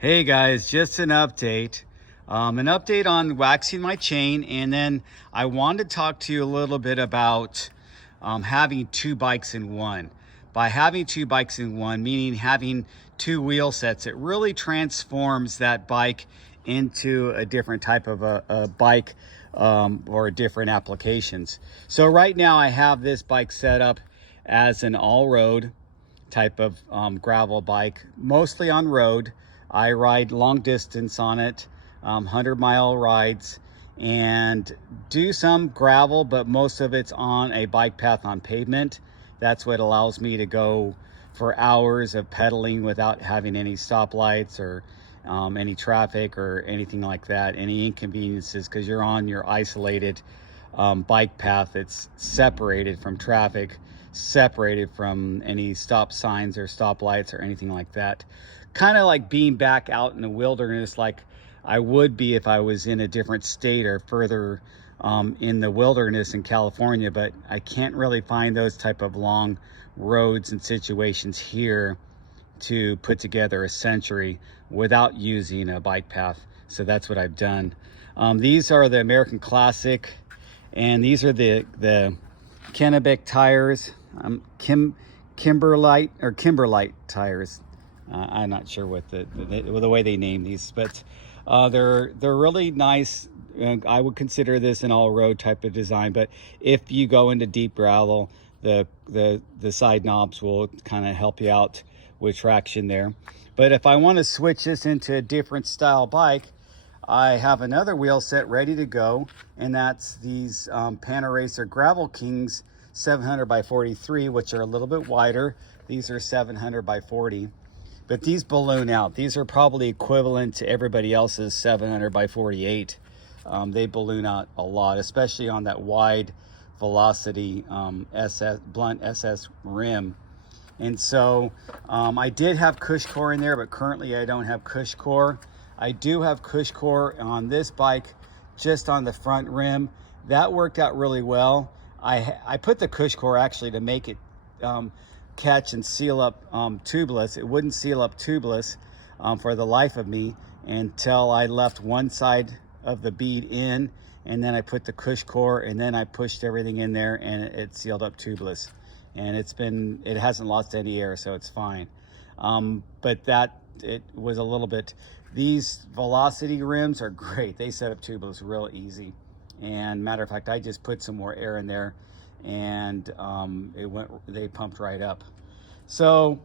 Hey guys, just an update. An update on waxing my chain, and then I wanted to talk to you a little bit about having two bikes in one. By having two bikes in one, meaning having two wheel sets, it really transforms that bike into a different type of a bike or different applications. So right now I have this bike set up as an all-road type of gravel bike, mostly on road. I ride long distance on it, 100-mile rides, and do some gravel, but most of it's on a bike path on pavement. That's what allows me to go for hours of pedaling without having any stoplights or any traffic or anything like that, any inconveniences, because you're on your isolated bike path. It's separated from traffic, separated from any stop signs or stoplights or anything like that. Kind of like being back out in the wilderness, like I would be if I was in a different state or further in the wilderness in California. But I can't really find those type of long roads and situations here to put together a Century without using a bike path. So that's what I've done. These are the American Classic, and these are the Kennebec tires, Kimberlite tires. I'm not sure what the way they name these, but they're really nice. I would consider this an all-road type of design, but if you go into deep gravel, the side knobs will kind of help you out with traction there. But if I want to switch this into a different style bike, I have another wheel set ready to go, and that's these Panaracer Gravel Kings 700 by 43, which are a little bit wider. These are 700 by 40. But these balloon out. These are probably equivalent to everybody else's 700 by 48. They balloon out a lot, especially on that wide velocity blunt SS rim. And so I did have cush core in there, but currently I don't have cush core. I do have cush core on this bike, just on the front rim. That worked out really well. I put the cush core actually to make it catch and seal up tubeless. It wouldn't seal up tubeless for the life of me until I left one side of the bead in, and then I put the cush core, and then I pushed everything in there, and it sealed up tubeless. And it hasn't lost any air, so it's fine. But it was a little bit. These Velocity rims are great. They set up tubeless real easy. And matter of fact, I just put some more air in there, and they pumped right up. So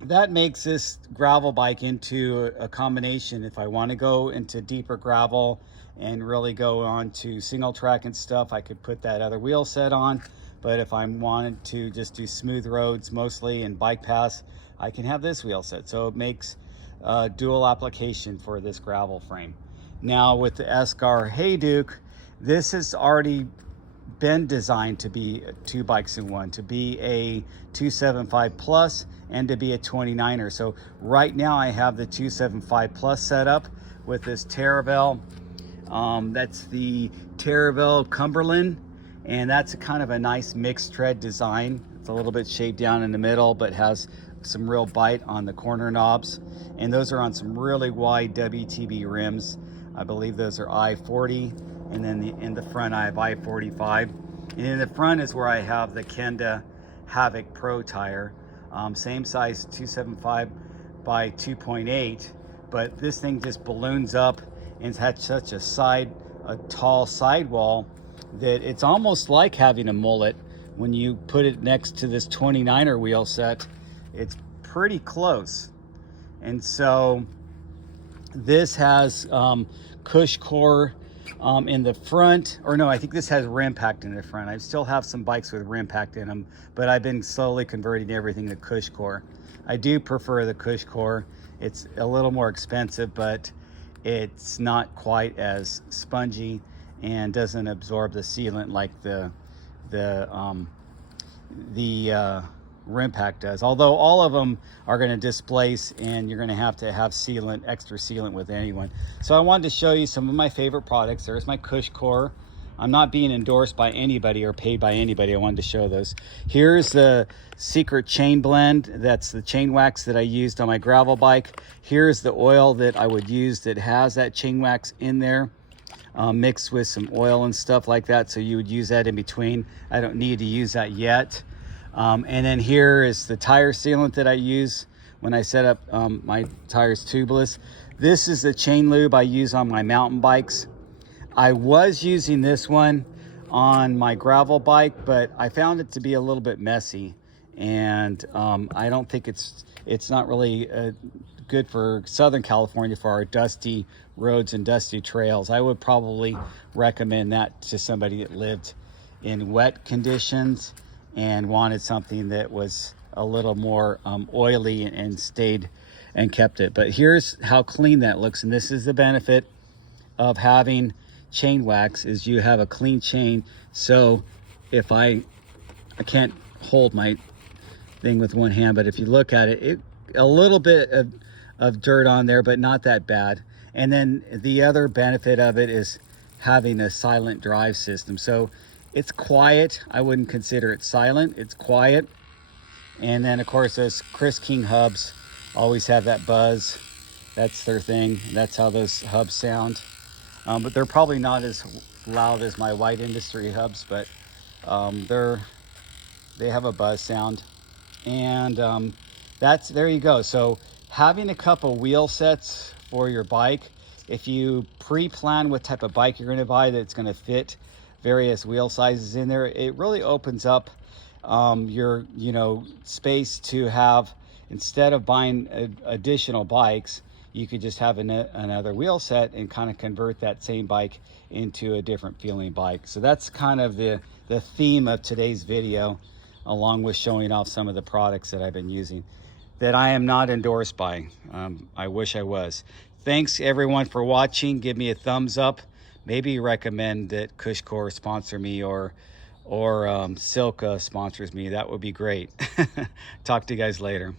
that makes this gravel bike into a combination. If I want to go into deeper gravel and really go on to single track and stuff, I could put that other wheel set on. But if I wanted to just do smooth roads mostly and bike paths, I can have this wheel set. So it makes dual application for this gravel frame. Now with the Esker Hayduke, this has already been designed to be two bikes in one, to be a 275 plus and to be a 29er. So right now I have the 275 plus set up with this Terravel. That's the Terravel Cumberland, and that's kind of a nice mixed tread design. It's a little bit shaved down in the middle, but has some real bite on the corner knobs. And those are on some really wide WTB rims. I believe those are I-40. And then in the front, I have I-45. And in the front is where I have the Kenda Havoc Pro tire. Same size, 275 by 2.8. But this thing just balloons up and it's had such a tall sidewall that it's almost like having a mullet. When you put it next to this 29er wheel set, it's pretty close. And so this has cush core in the front, or no, I think this has rim packed in the front. I still have some bikes with rim packed in them, but I've been slowly converting everything to cush core. I do prefer the cush core. It's a little more expensive, but it's not quite as spongy and doesn't absorb the sealant like the rim pack does. Although all of them are going to displace, and you're going to have sealant, extra sealant with anyone. So I wanted to show you some of my favorite products. There's my cush core. I'm not being endorsed by anybody or paid by anybody. I wanted to show those. Here's the secret chain blend. That's the chain wax that I used on my gravel bike. Here's the oil that I would use that has that chain wax in there, mixed with some oil and stuff like that. So you would use that in between. I don't need to use that yet. And then here is the tire sealant that I use when I set up my tires tubeless. This is the chain lube I use on my mountain bikes. I was using this one on my gravel bike, but I found it to be a little bit messy, and I don't think it's not really good for Southern California for our dusty roads and dusty trails. I would probably recommend that to somebody that lived in wet conditions and wanted something that was a little more oily and stayed and kept it. But here's how clean that looks, and this is the benefit of having chain wax, is you have a clean chain. So if I can't hold my thing with one hand, but if you look at it, a little bit of dirt on there, but not that bad. And then the other benefit of it is having a silent drive system. So it's quiet. I wouldn't consider it silent. It's quiet. And then of course those Chris King hubs always have that buzz. That's their thing. That's how those hubs sound. But they're probably not as loud as my White Industry hubs, but they have a buzz sound. And there you go. So having a couple wheel sets for your bike, if you pre-plan what type of bike you're going to buy that's going to fit various wheel sizes in there, it really opens up your space to have, instead of buying additional bikes, you could just have another wheel set and kind of convert that same bike into a different feeling bike. So that's kind of the theme of today's video, along with showing off some of the products that I've been using that I am not endorsed by. I wish I was. Thanks everyone for watching. Give me a thumbs up. Maybe recommend that Cushcore sponsor me, or Silka sponsors me. That would be great. Talk to you guys later.